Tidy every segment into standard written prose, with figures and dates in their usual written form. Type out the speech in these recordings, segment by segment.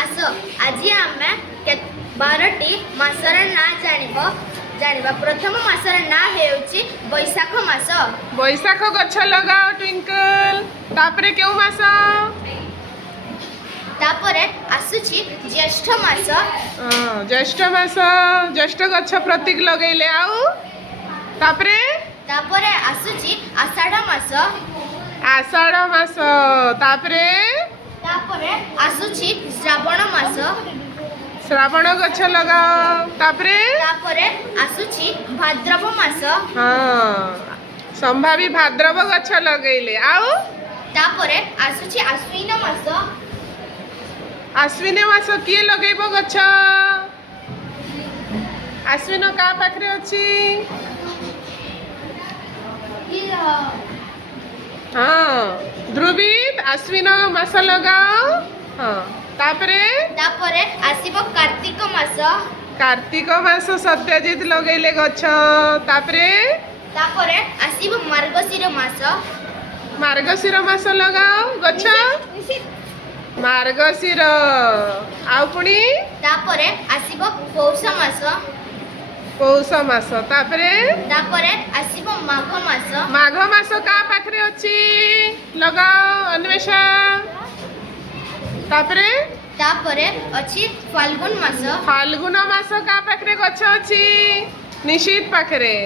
आस आज आम 12टी मासर ना जानिबा प्रथम मासर ना हेउची बैसाख मास। बैसाख गछ लगाओ ट्विंकल। तापरे केउ मास? तापरे आसुची ज्येष्ठ मास। ज्येष्ठ मास ज्येष्ठ गछ प्रतीक लगैले आउ तापरे आसुची आषाढ़ मास। आषाढ़ मास तापरे आसुची श्रावण मास। श्रावण गछ लगाओ तापरे आसुची भाद्रव मास। हाँ संभावी भाद्रव गछ लगैले आउ तापरे आसुची आश्विन मास। आश्विन मास किए लगैबो गछ? आश्विन का पाखरे अछि? हाँ ध्रुवीत आश्विन मास लगाओ। हाँ तापरे आसीबो कार्तिक मास। कार्तिक मास सत्यजित लगैले गछ। तापरे आसीबो मार्गशीर मास। मार्गशीर मास लगाओ गछ। मार्गशीर आउ पुणी आसीबो पौष मास। पौष मास तापरे आसीबो माघ मास। माघ मास का पाखरे अछि लगाओ अन्वेषा। तापरे अछि फाल्गुन मास। फाल्गुन मास का पाखरे गछ अछि? निशित पाखरे।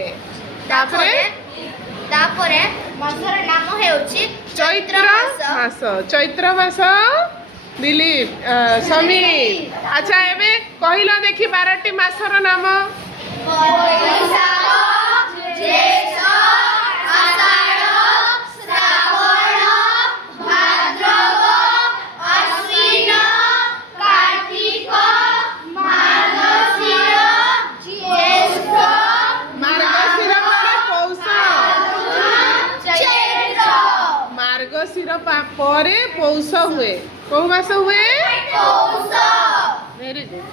तापरे मासर नाम हेउची चैत्र मास। चैत्र मास दिलीप समीर। अच्छा एबे कहिला देखि 12टी मासर नाम। मार्गशीर परे पौष हुए। कौ मास हुए? पौष। Very good.